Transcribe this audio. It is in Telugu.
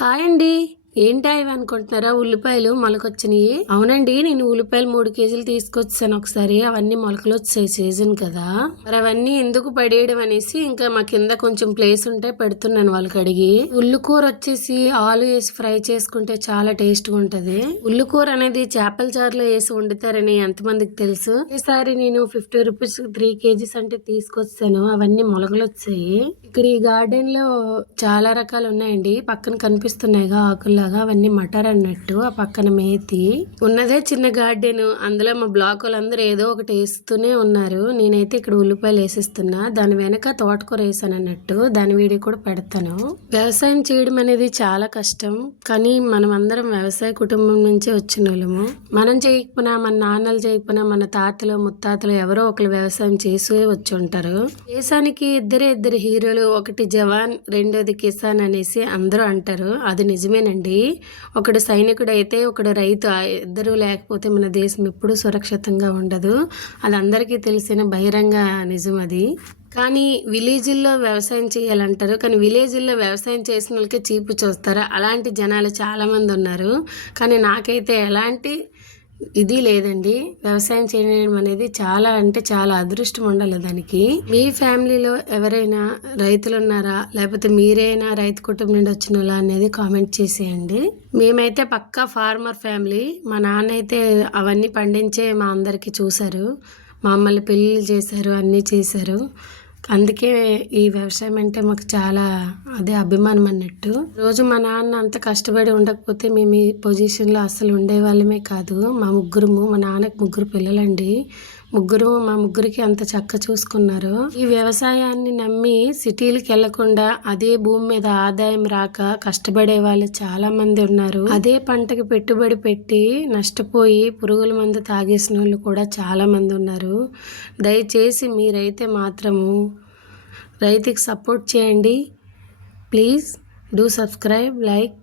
హాయ్ అండి. ఏంటా ఇవి అనుకుంటున్నారా? ఉల్లిపాయలు మొలకొచ్చినాయి. అవునండి, నేను ఉల్లిపాయలు 3 కేజీలు తీసుకొచ్చాను ఒకసారి. అవన్నీ మొలకలొచ్చాయి, సీజన్ కదా. మరి అవన్నీ ఎందుకు పడేయడం అనేసి ఇంకా మా కింద కొంచెం ప్లేస్ ఉంటే పెడుతున్నాను వాళ్ళకి అడిగి. ఉల్లికూర వచ్చేసి ఆలు వేసి ఫ్రై చేసుకుంటే చాలా టేస్ట్ గా ఉంటది. ఉల్లికూర అనేది చేపల చారులో వేసి వండుతారని ఎంతమందికి తెలుసు? ఈసారి నేను 50 రూపీస్ 3 కేజీస్ అంటే తీసుకొచ్చాను. అవన్నీ మొలకలు వచ్చాయి. ఇక్కడ ఈ గార్డెన్ లో చాలా రకాలు ఉన్నాయండి. పక్కన కనిపిస్తున్నాయిగా ఆకుల్లాగా, అవన్నీ మటర్ అన్నట్టు. ఆ పక్కన మేతి ఉన్నదే చిన్న గార్డెన్. అందులో మా బ్లాక్ వాళ్ళందరూ ఏదో ఒకటి వేస్తూనే ఉన్నారు. నేనైతే ఇక్కడ ఉల్లిపాయలు వేసిస్తున్నా. దాని వెనక తోటకూర వేసాను అన్నట్టు. దాని వీడియో కూడా పెడతాను. వ్యవసాయం చేయడం అనేది చాలా కష్టం. కానీ మనం అందరం వ్యవసాయ కుటుంబం నుంచే వచ్చిన వాళ్ళము. మనం చేయకపోయినా, మన నాన్నలు చేయకపోయినా, మన తాతలు ముత్తాతలు ఎవరో ఒకరు వ్యవసాయం చేసే వచ్చి ఉంటారు. దేశానికి ఇద్దరు హీరోలు, ఒకటి జవాన్, రెండోది కిసాన్ అనేసి అందరూ అంటారు. అది నిజమేనండి. ఒకడు సైనికుడు అయితే ఒకడు రైతు. ఆ ఇద్దరు లేకపోతే మన దేశం ఎప్పుడూ సురక్షితంగా ఉండదు. అది అందరికీ తెలిసిన బహిరంగ నిజం అది. కానీ విలేజ్ల్లో వ్యవసాయం చేయాలంటారు. కానీ విలేజ్ల్లో వ్యవసాయం చేసిన వాళ్ళకే చీపు చూస్తారు. అలాంటి జనాలు చాలామంది ఉన్నారు. కానీ నాకైతే ఎలాంటి ఇది లేదండి. వ్యవసాయం చేయడం అనేది చాలా అంటే చాలా అదృష్టం ఉండాలి దానికి. మీ ఫ్యామిలీలో ఎవరైనా రైతులు ఉన్నారా, లేకపోతే మీరైనా రైతు కుటుంబం నుండి వచ్చిన వాళ్ళ అనేది కామెంట్ చేసేయండి. మేమైతే పక్కా ఫార్మర్ ఫ్యామిలీ. మా నాన్న అయితే అవన్నీ పండించే మా అందరికీ చూశారు. మమ్మల్ని పెళ్ళిళ్ళు చేశారు, అన్నీ చేశారు. అందుకే ఈ వ్యవసాయం అంటే మాకు చాలా అదే అభిమానం అన్నట్టు. రోజు మా నాన్న అంత కష్టపడి ఉండకపోతే మేము ఈ పొజిషన్లో అసలు ఉండేవాళ్ళమే కాదు. మా నాన్నకు 3 పిల్లలండి. మా ముగ్గురికి అంత చక్క చూసుకున్నారు. ఈ వ్యవసాయాన్ని నమ్మి సిటీలకు వెళ్లకుండా అదే భూమి మీద ఆదాయం రాక కష్టపడే వాళ్ళు చాలా మంది ఉన్నారు. అదే పంటకి పెట్టుబడి పెట్టి నష్టపోయి పురుగుల మందు తాగేసిన వాళ్ళు కూడా చాలా మంది ఉన్నారు. దయచేసి మీరైతే మాత్రము రైతుకి సపోర్ట్ చేయండి. Please do subscribe, like.